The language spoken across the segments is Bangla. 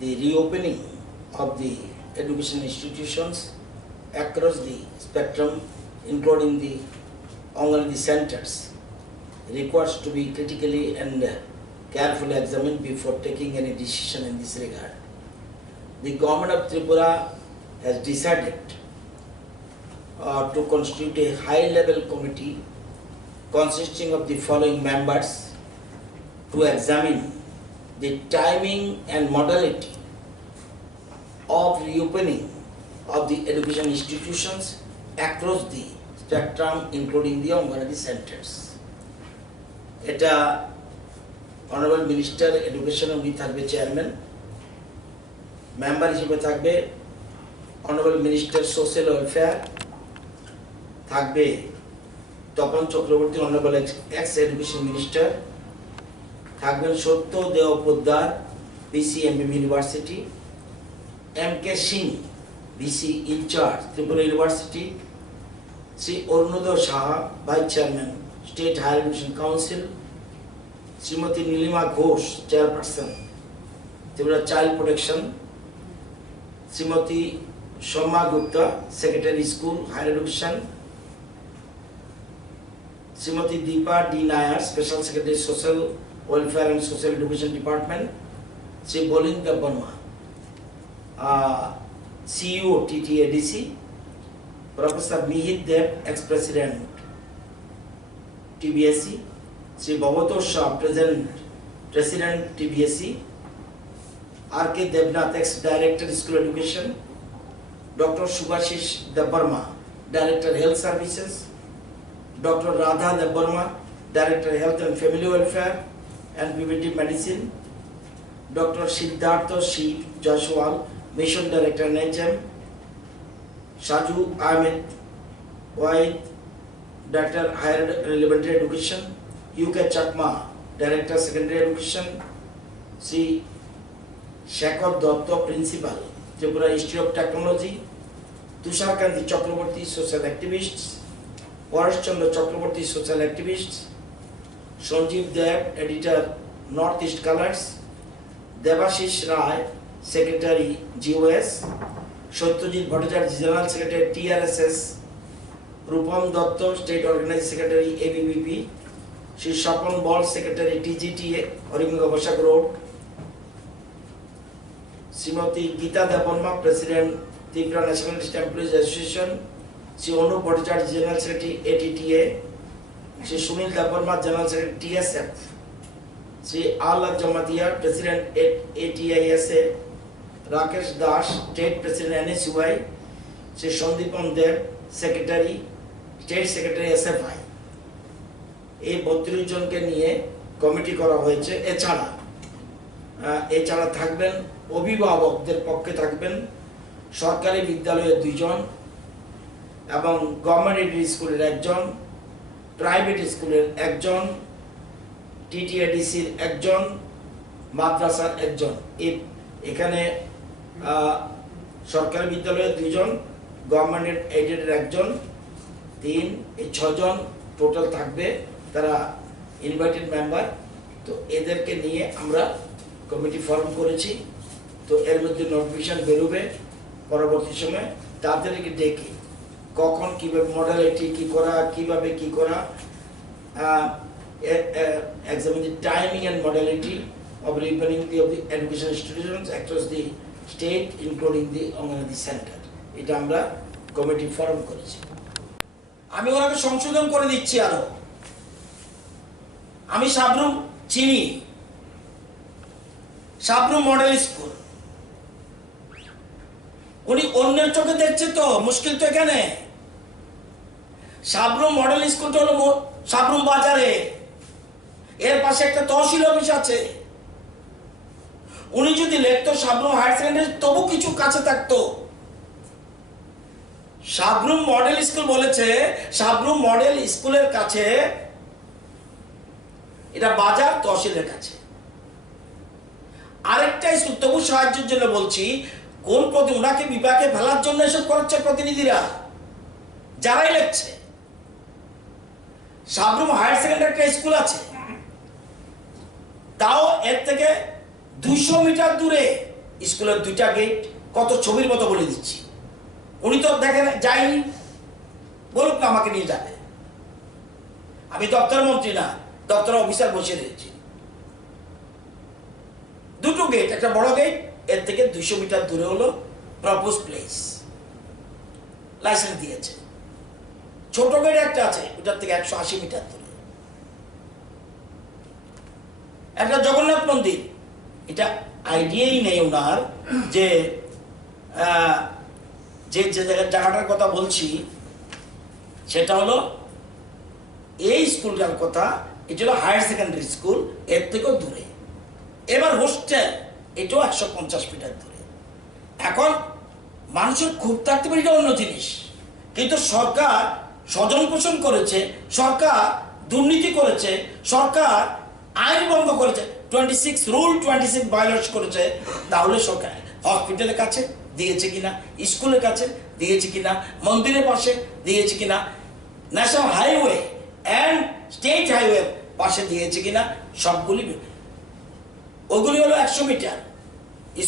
the reopening of the education institutions across the spectrum, including the Anganwadi centers, requires to be critically and carefully examined before taking any decision in this regard. The government of Tripura has decided to constitute a high-level committee consisting of the following members to examine the timing and modality of reopening of the education institutions across the spectrum, including the Anganwadi centers. Eta Honorable Minister Education উনি থাকবে চেয়ারম্যান, মেম্বার হিসেবে থাকবে Honorable Minister Social Welfare, থাকবে Tapan Chakraborty Honorable ex-Education Minister, থাকবেন সত্য দেও Poddar BCMBB University, MK Singh BC in charge Tripura University, Sri Arunodaya Saha Vice Chairman State Higher Education Council, Srimati Nilima Ghosh Chairperson Tripura Child Protection, Srimati Shoma Gupta Secretary School Higher Education, Srimati Deepa D. Nair Special Secretary Social Welfare and Social Education Department, Sri Bolin Debarma CEO TTADC, Professor Mihir Dev Ex-President TBSC, Sri Bhavato Shah President TBSC, R.K. Devnath Ex-Director School Education, Dr. Subhashish Debarma Director Health Services, Dr. Radha Debarma Director Health and Family Welfare and Preventive Medicine, Dr. Siddhartha Shiv Jaswal Mission Director NHM, Shaju Ahmed White Director Higher Elementary Education, UK Chakma Director Secondary Education, Sri Shekhar Dotto Principal Tripura Institute of Technology, Tushar Kanti Chakraborty Social Activists, Paresh Chandra Chakraborty Social Activists, Sanjeev Dev Editor Northeast Colors, Devashish Rai Secretary GOS, Satyajit Bhattacharya General Secretary TRSS, Rupam Dotto State Organizing Secretary ABVP, Sri Shapan Ball Secretary TGTA Harimanga Bashak Road, Srimati Geeta Debarma President Tripura Nationalist Employees Association, Sri Anup Bhattacharya General Secretary ATTA, Sri Sunil Debarma General Secretary TSF, Sri Ala Jamatia President ATISA, Rakesh Das State President NSUI, Sri Sandipam Dev Secretary State Secretary SFI. এই 32 জনকে নিয়ে কমিটি করা হয়েছে। এছাড়া থাকবেন অভিভাবকদের পক্ষে থাকবেন সরকারি বিদ্যালয়ের 2 জন এবং গভর্নমেন্ট স্কুলের 1 জন, প্রাইভেট স্কুলের 1 জন, টিটিএডিসির 1 জন, মাদ্রাসার 1 জন। এখানে সরকারি বিদ্যালয়ের 2 জন, গভর্নমেন্ট এইডেডের 1 জন, 3 এই 6 জন টোটাল থাকবে, তারা ইনভাইটেড মেম্বার। তো এদেরকে নিয়ে আমরা কমিটি ফর্ম করেছি। তো এর মধ্যে নোটিফিকেশন বেরোবে পরবর্তী সময়, তাদেরকে ডেকে কখন কিভাবে মডালিটি কি করা, কিভাবে কি করা, examine the timing and modality of reopening of the education institutions across the state, including the Anganwadi center. এটা আমরা কমিটি ফর্ম করেছি। আমি ওনাকে সংশোধন করে দিচ্ছি আরো। আমি সাবরুম চিনি, সাবরুম মডেল স্কুল, উনি অন্যের চোখে দেখছে, তো মুশকিল তো এখানে। সাবরুম মডেল স্কুলটা হলো সাবরুম বাজারে, এর পাশে একটা তহসিল অফিস আছে। উনি যদি লিখতো সাবরুম হায়ার সেকেন্ডারি, তবু কিছু কাছে থাকতো। সাবরুম মডেল স্কুল বলেছে, সাবরুম মডেল স্কুলের কাছে, এটা বাজার তহসিলের কাছে। আরেকটা স্কুল, তবু সাহায্যের জন্য বলছি, কোন ওনাকে বিপাকে ফেলার জন্য এসব করাচ্ছে প্রতিনিধিরা, যারাই লিখছে। সাবরুম হায়ার সেকেন্ডারি একটা স্কুল আছে, তাও এর থেকে 200 মিটার দূরে স্কুলের 2টা গেট, কত ছবির মতো বলে দিচ্ছি। উনি তো দেখেন যায়নি, বলুক না আমাকে নিয়ে যাবে। আমি দপ্তর মন্ত্রী না, দপ্তর অফিসার বসে রয়েছি। 2টো গেট, একটা বড় গেট, এর থেকে 200 মিটার দূরে হলো প্রপোজ প্লেস, লাইসেন্স দিয়েছে। ছোট গেট একটা আছে, ওটার থেকে 180 মিটার দূরে একটা জগন্নাথ মন্দির। এটা আইডিয়াই নেই ওনার যে যে জায়গাটার কথা বলছি সেটা হলো এই স্কুলটার কথা। এটা হলো হায়ার সেকেন্ডারি স্কুল, এর থেকেও দূরে। এবার হোস্টেল, এটাও 150 মিটার দূরে। এখন মানুষের খুব থাকতে পারে, এটা অন্য জিনিস, কিন্তু সরকার স্বজন পোষণ করেছে, সরকার দুর্নীতি করেছে, সরকার আইন ভঙ্গ করেছে, 26 রুল 26 ভায়োলেট করেছে। তাহলে সরকার হসপিটালের কাছে দিয়েছে কিনা, স্কুলের কাছে দিয়েছে কিনা, মন্দিরের পাশে দিয়েছে কিনা, national highway and state highway পাশে দিয়েছে কিনা, সবগুলি ওগুলি হলো 100 মিটার।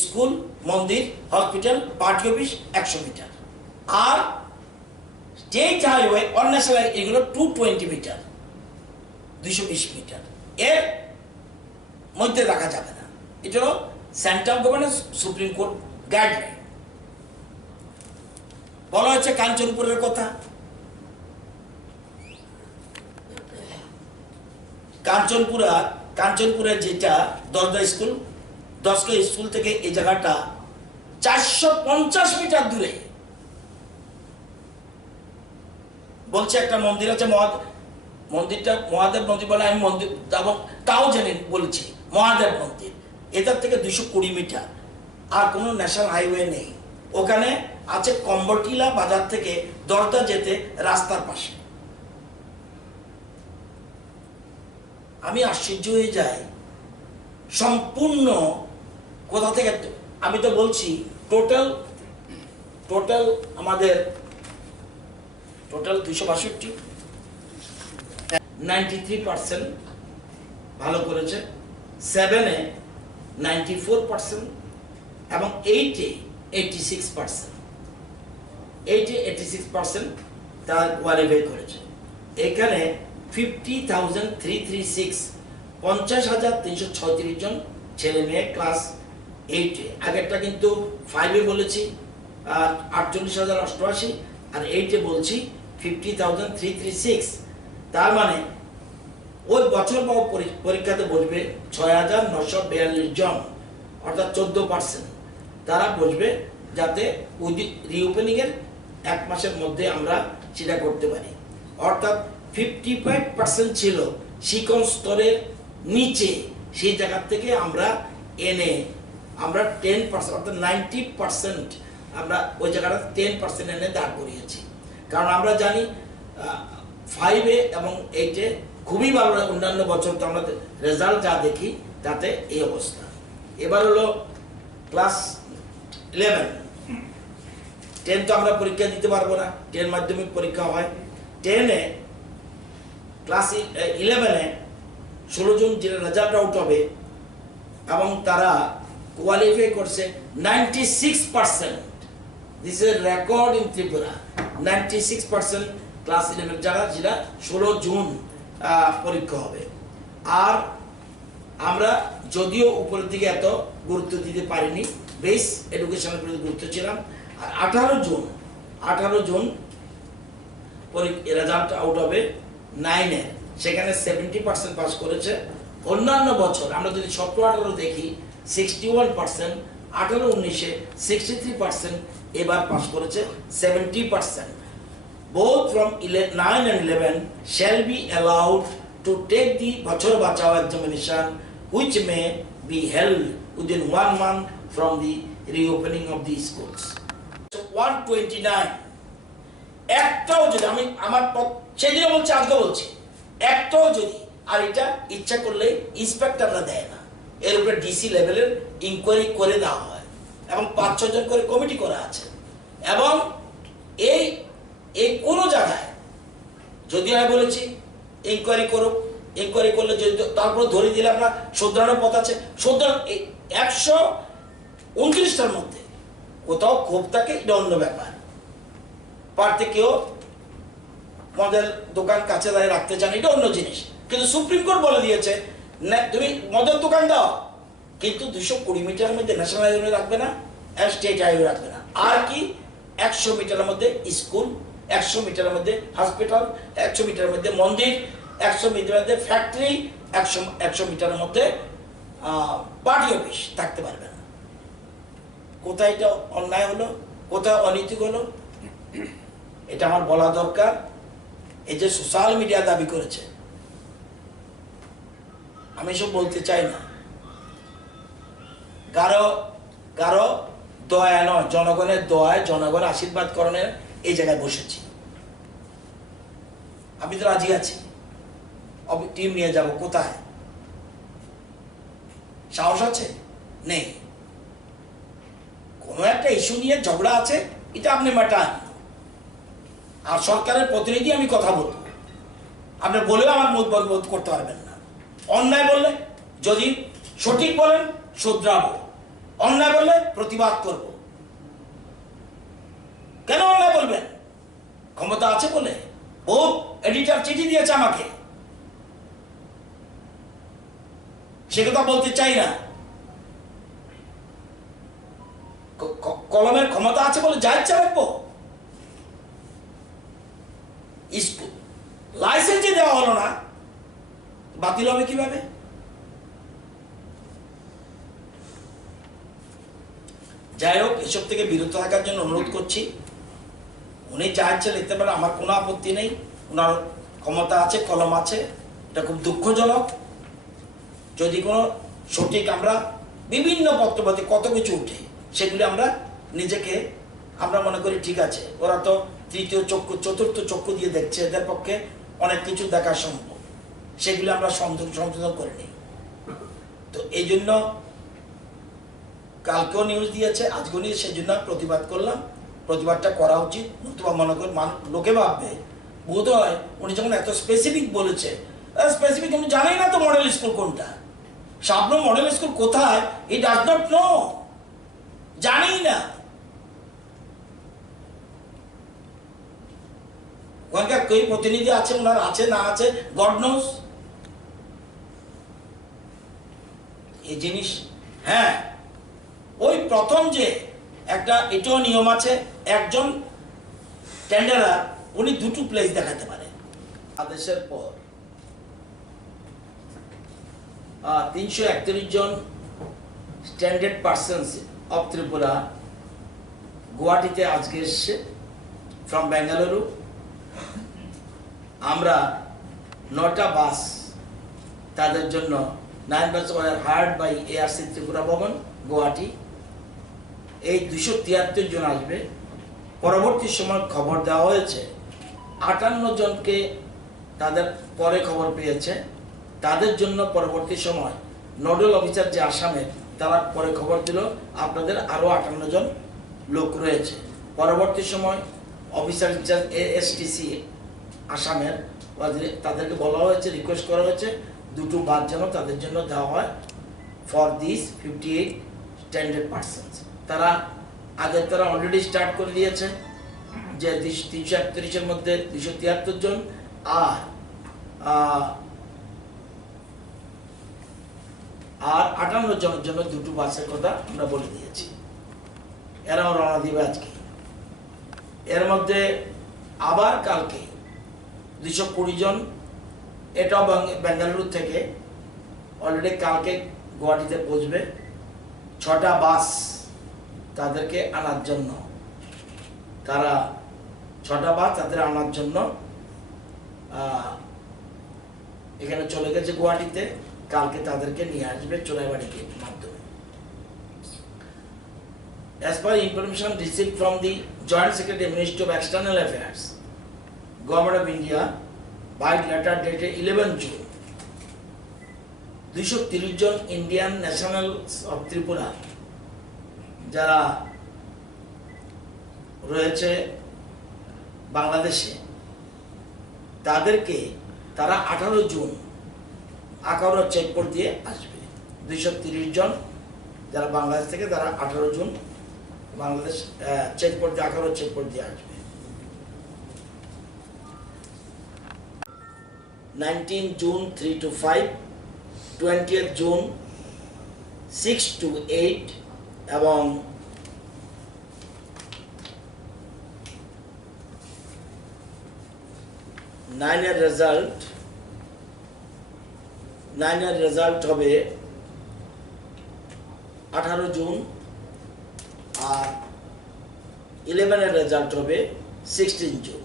স্কুল, মন্দির, হসপিটাল, পার্টি অফিস 100 মিটার। আর স্টেট হাইওয়ে অন ন্যাশনাল এগুলো 220 মিটার, 220 মিটার। এর মধ্যে রাখা যাবে না। এটা হলো central government supreme court guideline. বলা হচ্ছে কাঞ্চনপুরের কথা। কাঞ্চনপুরের যেটা দরজা স্কুল, 10 স্কুল থেকে এই জায়গাটা 450 মিটার দূরে। বলছে একটা মন্দির আছে, মন্দিরটা মহাদেব মন্দির বলে, আমি মন্দির তাও জানি বলেছি মহাদেব মন্দির। এটার থেকে 220 মিটার। আর কোনো ন্যাশনাল হাইওয়ে নেই। ওখানে আছে কম্বরটিলা বাজার থেকে দরজা যেতে রাস্তার পাশে। আমি আশ্চর্য হয়ে যাই, সম্পূর্ণ কোথা থেকে। আমি তো বলছি টোটাল আমাদের 262, 93% ভালো করেছে, 7-এ 94% এবং 8-এ 86%। 8-এ 86% তার কোয়ালিফাই করেছে। এখানে 50,336 50,336 জন ছেলে মেয়ে ক্লাস 8-এ। আগেরটা কিন্তু 5-এ বলেছি 48,088, আর 8-এ বলছি 50,336। তার মানে ওই বছর পরীক্ষাতে বসবে 6,942 জন, অর্থাৎ 14%। তারা বসবে, যাতে রিওপেনিং এর 1 মাসের মধ্যে আমরা সেটা করতে পারি। অর্থাৎ 55% ছিল শিক্ষণ স্তরের নিচে, সেই জায়গা থেকে আমরা এনে আমরা 10%, অর্থাৎ 90% আমরা ওই জায়গাটা 10% এনে দাঁড় করিয়েছি। কারণ আমরা জানি 5-এ এবং 8-এ খুবই ভালো। অন্যান্য বছর তো আমরা রেজাল্ট যা দেখি তাতে এই অবস্থা। এবার হলো ক্লাস 11। 10 তো আমরা পরীক্ষা দিতে পারবো না, 10 মাধ্যমিক পরীক্ষা হয়। 10-এ ক্লাস 11-এ 16 জন যে রেজাল্ট আউট হবে এবং তারা কোয়ালিফাই করছে 96%। This is record in Tripura. 96% class 11 যারা, যেটা 16 জুন পরীক্ষা হবে। আর আমরা যদিও উপরের দিকে এত গুরুত্ব দিতে পারিনি, বেস এডুকেশনের প্রতি গুরুত্ব ছিলাম। আর 18 জুন রেজাল্ট আউট হবে 9-এর, সেখানে 70% পাস করেছে। অন্যান্য বছর আমরা যদি 17-18 দেখি 61%, 18-19-এ 63%, এবার পাস করেছে 70%। Both from 9 and 11 shall be allowed to take the Bachor Bachao examination, which may be held within 1 month from the reopening of the schools. So 129, একটাও যদি আমি আমার সেদিনও বলছি, আজকে বলছি, একটাও যদি, আর এটা ইচ্ছা করলে ইন্সপেক্টররা দেয় না, এর উপরে ডিসি লেভেলের ইনকোয়ারি করে দেওয়া হয় এবং 5-6 জন করে কমিটি করা আছে। এবং এই কোনো জায়গায় যদি আমি বলেছি ইনকোয়ারি করুক, ইনকোয়ারি করলে যদি তারপর ধরে দিলে আমরা শুধরানোর পথ আছে, শুধরানো 29টার মধ্যে কোথাও ক্ষোভ থাকে, এটা অন্য ব্যাপার। পারতে কেউ মদের দোকান কাছে দাঁড়িয়ে রাখতে চান, এটা অন্য জিনিস। কিন্তু সুপ্রিম কোর্ট বলে দিয়েছে না, তুমি মদের দোকান দাও, কিন্তু 220 মিটারের মধ্যে ন্যাশনাল হাইওয়ে রাখবে না, স্টেট হাইওয়ে রাখবে না। আর কি 100 মিটারের মধ্যে স্কুল, 100 মিটারের মধ্যে হসপিটাল, 100 মিটারের মধ্যে মন্দির, 100 মিটারের মধ্যে ফ্যাক্টরি, 100 মিটারের মধ্যে পার্টি অফিস থাকতে পারবে না। কোথায় এটা অন্যায় হলো, কোথায় অনৈতিক হলো, এটা আমার বলা দরকার। এই যে সোশ্যাল মিডিয়া দাবি করেছে, আমি সব বলতে চাই না, কারো দয়া নয়, জনগণের দয়ায়, জনগণের আশীর্বাদ করণের এই জায়গায় বসেছি। আমি তো রাজি আছি, টিম নিয়ে যাব। কোথায়? সাহস আছে? নেই। কোনো একটা ইস্যু নিয়ে ঝগড়া আছে, এটা আপনি মেটান, আর সরকারের প্রতিনিধি আমি কথা বলবো, আপনি বলেও আমার মুখ বন্ধ করতে পারবেন না। অন্যায় বললে, যদি সঠিক বলেন শুধরাবো, অন্যায় বললে প্রতিবাদ করব। কেন অন্যায় বলবেন? ক্ষমতা আছে বলে। বহুত এডিটর চিঠি দিয়েছে আমাকে, সে কথা বলতে চাই না। কলমের ক্ষমতা আছে বলে যা ইচ্ছা রাখবো? স্কুল লাইসেন্সই দেওয়া হলো না, বাতিল হবে কিভাবে? যাই হোক, এসব থেকে বিরত থাকার জন্য অনুরোধ করছি। উনি যা ইচ্ছা লিখতে পারেন, আমার কোনো আপত্তি নেই, ওনার ক্ষমতা আছে, কলম আছে। এটা খুব দুঃখজনক যদি কোনো সঠিক, আমরা বিভিন্ন পত্রপাতি কত কিছু উঠে, সেগুলি আমরা নিজেকে আমরা মনে করি ঠিক আছে, ওরা তো তৃতীয় চক্ষু চতুর্থ চক্ষু দিয়ে দেখছে, এদের পক্ষে অনেক কিছু দেখা সম্ভব, সেগুলি আমরা সংশোধন করে নিই। তো এই জন্য কালকেও নিউজ দিয়েছে, আজকেও নিউজ, সেই জন্য প্রতিবাদ করলাম। প্রতিবাদটা করা উচিত, নতুবা মনে করি লোকে ভাববে বোধ হয় উনি যখন এত স্পেসিফিক বলেছে, স্পেসিফিক আমি জানি না তো মডেল স্কুল কোনটা, শাবনূর মডেল স্কুল কোথায়, ই ডাজ নট নো, জানি না। ওখানকার কই প্রতিনিধি আছে, ওনার আছে না আছে, গড নোস। এই জিনিস, হ্যাঁ, ওই প্রথম যে একটা এটাও নিয়ম আছে, একজন টেন্ডারার উনি দুটো প্লেস দেখাতে পারে। আদেশের পর 331 জন স্ট্যান্ডার্ড পার্সনস অফ ত্রিপুরা গুয়াহাটিতে আজকে এসছে ফ্রম বেঙ্গালুরু। আমরা 9টা বাস তাদের জন্য 9 bus were hired by ARC Tripura Bhavan Guwahati. এই 273 জন আসবে। পরবর্তী সময় খবর দেওয়া হয়েছে 58 জনকে তাদের পরে খবর পেয়েছে, তাদের জন্য পরবর্তী সময় নোডাল অফিসার যে আসামের, তারা পরে খবর দিল আপনাদের আরো 58 জন লোক রয়েছে। পরবর্তী সময় অফিসার ইনচার্জ এএসটিসি আসামের, তাদেরকে বলা হয়েছে, রিকোয়েস্ট করা হয়েছে 2টো বাস যেন তাদের জন্য দেওয়া হয় ফর দিস 58 স্ট্যান্ডার্ড পার্সনস। তারা অলরেডি স্টার্ট করে দিয়েছে যে 331-এর মধ্যে 273 জন, আর 58 জনের জন্য 2টো বাসের কথা আমরা বলে দিয়েছি। এরাও রওনা দিবে আজকে। এর মধ্যে আবার কালকে 220 জন, এটাও বেঙ্গালুরু থেকে অলরেডি কালকে গুয়াহাটিতে পৌঁছবে। 6টা বাস তাদেরকে আনার জন্য, তারা 6টা বাস তাদের আনার জন্য এখানে চলে গেছে গুয়াহাটিতে। কালকে তাদেরকে নিয়ে আসবে চোরাইবাড়ি গেটের মাধ্যমে। As per information received from the Joint Secretary Ministry of External Affairs, Government of India, by letter dated 11 June, 230 জন ইন্ডিয়ান ন্যাশনালস অফ ত্রিপুরা যারা রয়েছে বাংলাদেশে, তাদেরকে তারা 18 জুন আকাউরা চেকপোর্ট দিয়ে আসবে। 230 জন যারা বাংলাদেশ থেকে তারা 18 জুন বাংলাদেশ চেকপোর্ট দিয়ে 18 চেকপোর্ট দিয়ে আসবে। 19 June 3 to 5, 20th June 6 to 8 এবং 9 এর রেজাল্ট হবে 18 জুন আর 11 এর রেজাল্ট হবে 16 জুন।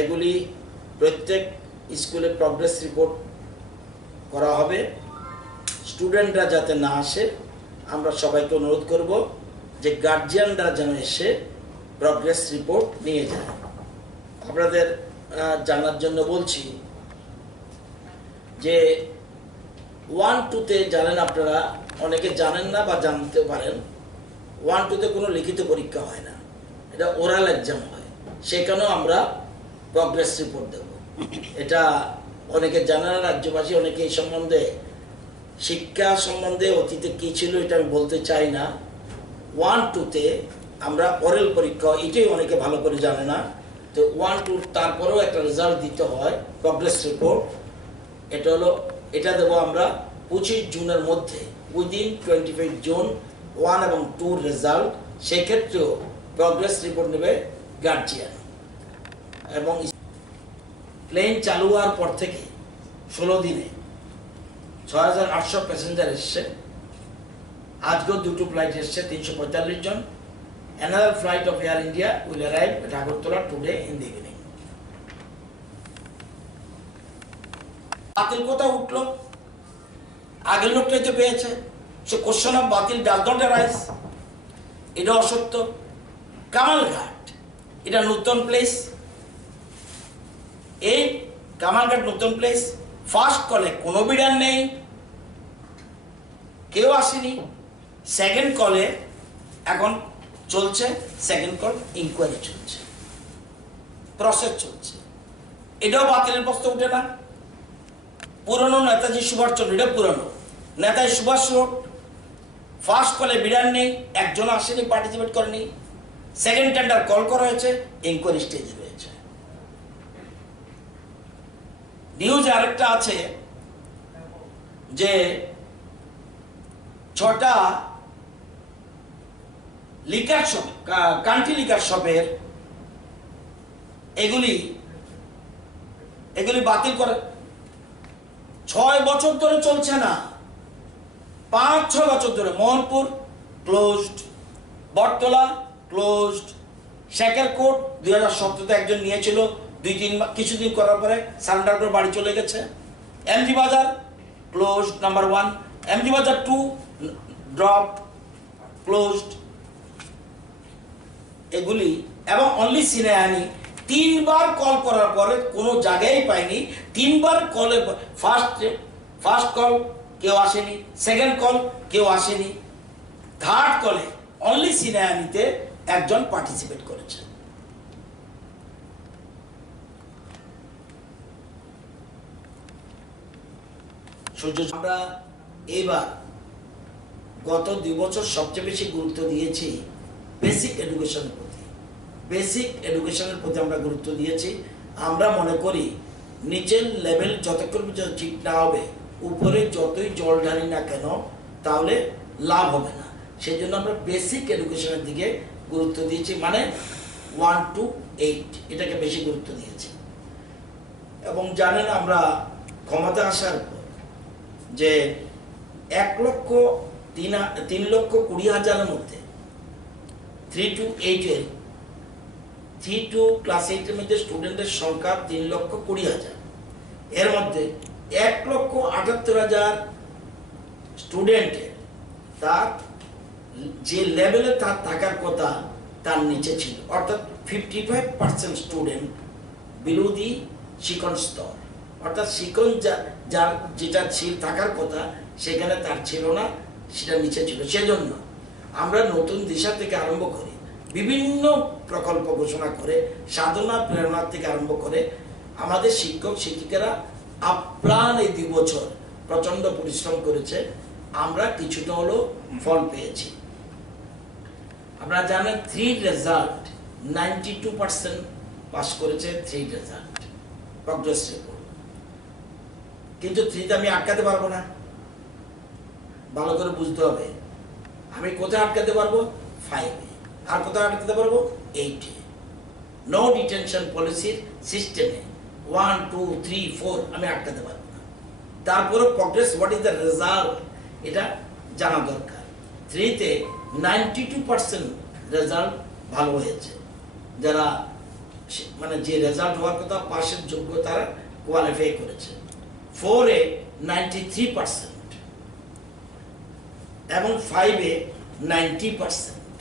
এগুলি প্রত্যেক স্কুলে প্রগ্রেস রিপোর্ট করা হবে। স্টুডেন্টরা যাতে না আসে আমরা সবাইকে অনুরোধ করব যে গার্জিয়ানরা যেন এসে প্রগ্রেস রিপোর্ট নিয়ে যায়। আপনাদের জানার জন্য বলছি যে 1-2-তে জানেন, আপনারা অনেকে জানেন না বা জানতে পারেন, 1-2-তে কোনো লিখিত পরীক্ষা হয় না, এটা ওরাল এক্সাম হয়। সেখানেও আমরা প্রগ্রেস রিপোর্ট দেব। এটা অনেকে জানে না, রাজ্যবাসী অনেকে এই সম্বন্ধে, শিক্ষা সম্বন্ধে অতীতে কী ছিল এটা আমি বলতে চাই না। 1-2-তে আমরা ওরাল পরীক্ষা, এটাই অনেকে ভালো করে জানে না। তো 1-2 তারপরেও একটা রেজাল্ট দিতে হয়, প্রগ্রেস রিপোর্ট। এটা দেবো আমরা 25 জুনের মধ্যে, উইদিন 25 জুন 1 এবং 2 রেজাল্ট। সেক্ষেত্রেও প্রগ্রেস রিপোর্ট নেবে গার্জিয়ান। এবং প্লেন চালু হওয়ার পর থেকে 16 দিনে 6800 প্যাসেঞ্জার এসছে। আজকেও 2টো ফ্লাইট এসছে, 345 জন। Another flight of Air India will arrive at Agartala today in the evening. বাতিল কোথা উঠলো? আগের লোকটাই তো পেয়েছে। সে কোশ্চেন অফ বাতিল ডাজ নট অ্যারাইজ, এটা অসত্য। কামালঘাট এটা নতুন প্লেস, এই কামালঘাট নতুন প্লেস। ফার্স্ট কলে কোনো বিড়াল নেই, কেউ আসেনি। সেকেন্ড কলে এখন চলছে, সেকেন্ড কল ইনকোয়ারি চলছে, প্রসেস চলছে। এটাও বাতিলের প্রশ্ন উঠে না। পুরনো নেতাজি সুভাষচন্দ্র, এটা পুরনো নেতাজি সুভাষ রোড, ফার্স্ট কলে বিড়াল নেই, একজন আসেনি, পার্টিসিপেট করেনি। সেকেন্ড টেন্ডার কল করা হয়েছে, ইনকোয়ারি স্টেজে রয়েছে। নিউজ আরেকটা আছে যে 6টা লিকার শপ, কান্ট্রি লিকার শপের এগুলি বাতিল করে 6 বছর ধরে চলছে না, 5-6 বছর ধরে। মোহনপুর ক্লোজড, বটতলা ক্লোজড, শেখেরকোট 2017-তে একজন নিয়েছিল, 2-3 কিছুদিন করার পরে সারেন্ডার করে বাড়ি চলে গেছে। এমজি বাজার ক্লোজড, নাম্বার 1। এমজি বাজার 2 ড্রপ, ক্লোজড। এগুলি এবং অনলি সিনেহানি 3 বার কল করার পরে কোনো জায়গায় পাইনি। 3 বার কলে ফার্স্ট কল কেউ আসেনি, সেকেন্ড কল কেউ আসেনি, থার্ড কলে অনলি সিনেহানিতে একজন পার্টিসিপেট করেছে। আমরা এইবার গত 2 বছর সবচেয়ে বেশি গুরুত্ব দিয়েছি বেসিক এডুকেশনের প্রতি আমরা গুরুত্ব দিয়েছি। আমরা মনে করি নিচের লেভেল যতক্ষণ পর্যন্ত ঠিক না হবে, উপরে যতই জল ঢালি না কেন তাহলে লাভ হবে না। সেই জন্য আমরা বেসিক এডুকেশনের দিকে গুরুত্ব দিয়েছি, মানে 1 to 8 এটাকে বেশি গুরুত্ব দিয়েছি। এবং জানেন আমরা ক্ষমতা আসার পর যে 1,03,20,000-এর মধ্যে 3 to 8-এর 3 to ক্লাস 8-এর মধ্যে স্টুডেন্টের সংখ্যা 3,20,000। এর মধ্যে 1,78,000 স্টুডেন্টের তার যে লেভেলে তার থাকার কথা তার নিচে ছিল, অর্থাৎ 55% স্টুডেন্ট বিলো দি শিখন স্তর, অর্থাৎ শিখন যার যেটা থাকার কথা সেখানে তার ছিল না, সেটা নিচে ছিল। সেজন্য আমরা নতুন দিশা থেকে আরম্ভ করে বিভিন্ন প্রকল্প ঘোষণা করে, সাধনা প্রেরণা থেকে আরম্ভ করে আমাদের শিক্ষক শিক্ষিকারা আপ্রাণ এই 2 বছর প্রচন্ড পরিশ্রম করেছে আমরা কিছুটা হলো ফল পেয়েছি। আপনারা জানেন 3 রেজাল্ট 92% পাস করেছে, 3 রেজাল্ট প্রগ্রেস রিপোর্ট। কিন্তু 3তে আমি আটকাতে পারবো না, ভালো করে বুঝতে হবে। আমি কোথায় আটকাতে পারবো? 5-এ। আর কোথায় আটকাতে পারবো? 8-এ। নো ডিটেনশন পলিসির সিস্টেমে 1, 2, 3, 4 আমি আটকাতে পারবো না। তারপরে progress, what is the result, এটা জানা দরকার। 3তে 92% রেজাল্ট ভালো হয়েছে, যারা মানে যে রেজাল্ট হওয়ার কথা পাশের যোগ্য তারা কোয়ালিফাই করেছে। 4-এ 93% এবং 5-এ 90%।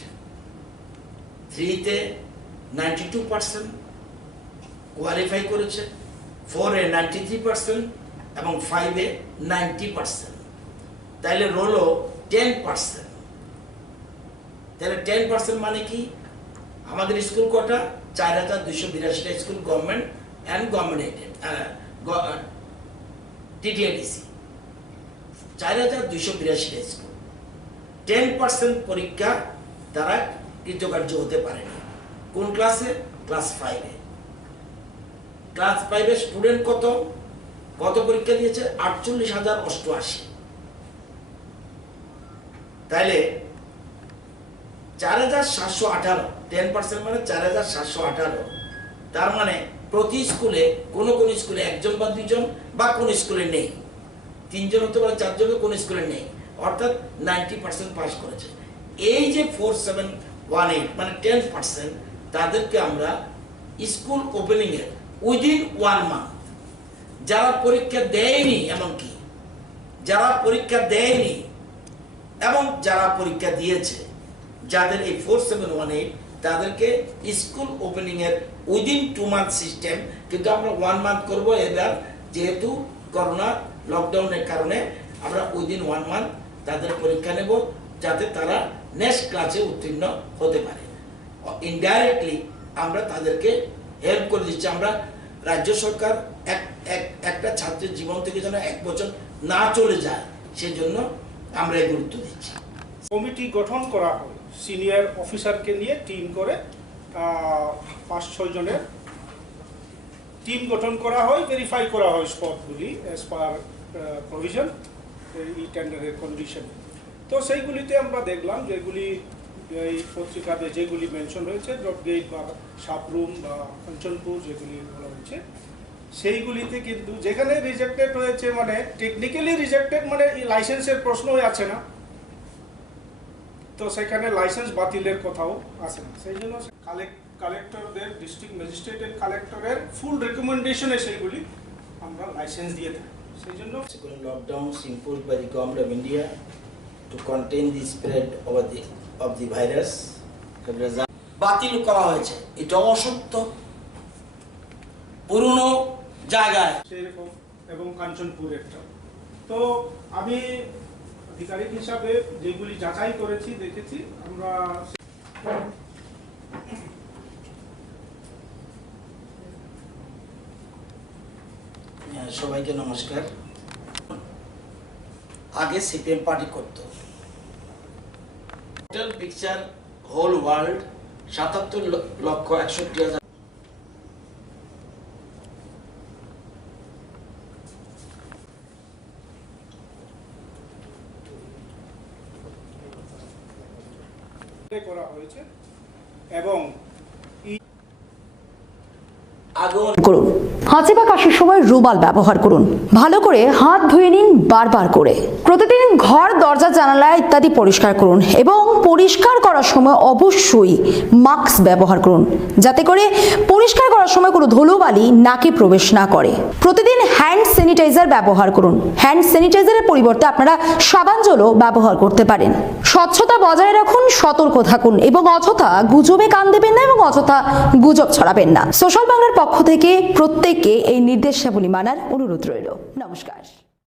3তে 92% কোয়ালিফাই করেছে, 4-এ 93% এবং 5-এ 90%। তাইলে রোলো 10%। তাহলে 10% মানে কি? আমাদের স্কুল কটা? 4282টা school, government and government aided, TTIDC 4282টা স্কুল। 10% পরীক্ষা তারা কৃতকার্য হতে পারেনি। কোন ক্লাসে? ক্লাস 5-এ। ক্লাস 5-এর স্টুডেন্ট কত পরীক্ষা দিয়েছে? 48,088। তাইলে 4718, 10% মানে 4718। তার মানে প্রতি স্কুলে কোন স্কুলে একজন বা দুজন বা কোন স্কুলে নেই, 3জন হতে পারে, 4জন, কোন স্কুলে নেই, অর্থাৎ 90% পাস করেছে। এই যে 4718 মানে 10%, তাদেরকে আমরা স্কুল ওপেনিং এর উইদিন 1 মান্থ, যারা পরীক্ষা দেয়নি, এমনকি যারা পরীক্ষা দেয়নি এবং যারা পরীক্ষা দিয়েছে, যাদের এই 4718, তাদেরকে স্কুল ওপেনিং এর উইদিন 2 মান্থ সিস্টেম, কিন্তু আমরা 1 মান্থ করবো এবার, যেহেতু করোনা লকডাউনের কারণে আমরা উইদিন 1 মান্থ তাদের পরীক্ষা নেব, যাতে তারা নেক্সট ক্লাসে উত্তীর্ণ হতে পারে। ইনডাইরেক্টলি আমরা তাদেরকে হেল্প করে দিচ্ছি। আমরা রাজ্য সরকার একটা ছাত্রের জীবন থেকে যেন 1 বছর না চলে যায়, সেজন্য আমরা এই গুরুত্ব দিচ্ছি। কমিটি গঠন করা হয় সিনিয়র অফিসারকে নিয়ে, টিম করে 5-6 জনের টিম গঠন করা হয়, ভেরিফাই করা হয় স্পটগুলি অ্যাজ পার প্রভিশন এই টেন্ডারের কন্ডিশন। তো সেইগুলিতে আমরা দেখলাম যেগুলি এই পত্রিকাতে যেগুলি মেনশন হয়েছে, ড্রপগেট বা সাবরুম বা কাঞ্চনপুর যেগুলি বলা হয়েছে, সেইগুলিতে কিন্তু যেখানে রিজেক্টেড হয়েছে, মানে টেকনিক্যালি রিজেক্টেড, মানে লাইসেন্সের প্রশ্নই আছে না, তো সেখানে লাইসেন্স বাতিলের কথাও আসে না। সেই জন্য কালেক্টরদের, ডিস্ট্রিক্ট ম্যাজিস্ট্রেটের কালেক্টরের ফুল রেকমেন্ডেশনে সেইগুলি আমরা লাইসেন্স দিয়ে থাকি। সেই জন্য lockdowns imposed by the government of India to contain the spread of the virus বাতিল করা হয়েছে, এটা অসত্য। পুরনো জায়গায় সেরকম এবং কাঞ্চনপুর একটা। তো আমি আধিকারিক হিসাবে যেগুলি যাচাই করেছি, দেখেছি আমরা। সবাইকে নমস্কার। আগে সিপিএম পার্টি করতো, টোটাল পিকচার হোল ওয়ার্ল্ড 77,61,000। করা হয়েছে এবং করুন। হাঁচি বা কাশির সময় রুমাল ব্যবহার করুন। ভালো করে হাত ধুয়ে নিন বারবার করে। প্রতিদিন ঘর, দরজা, জানালা ইত্যাদি পরিষ্কার করুন এবং পরিষ্কার করার সময় অবশ্যই মাস্ক ব্যবহার করুন, যাতে করে পরিষ্কার করার সময় কোনো ধুলোবালি নাকে প্রবেশ না করে। প্রতিদিন হ্যান্ড স্যানিটাইজার ব্যবহার করুন। হ্যান্ড স্যানিটাইজারের পরিবর্তে আপনারা সাবান জলও ব্যবহার করতে পারেন। স্বচ্ছতা বজায় রাখুন, সতর্ক থাকুন এবং অযথা গুজবে কান দেবেন না এবং অযথা গুজব ছড়াবেন না। সোশ্যাল বাংলার পক্ষ থেকে প্রত্যেককে এই নির্দেশাবলী মানার অনুরোধ রইল। নমস্কার।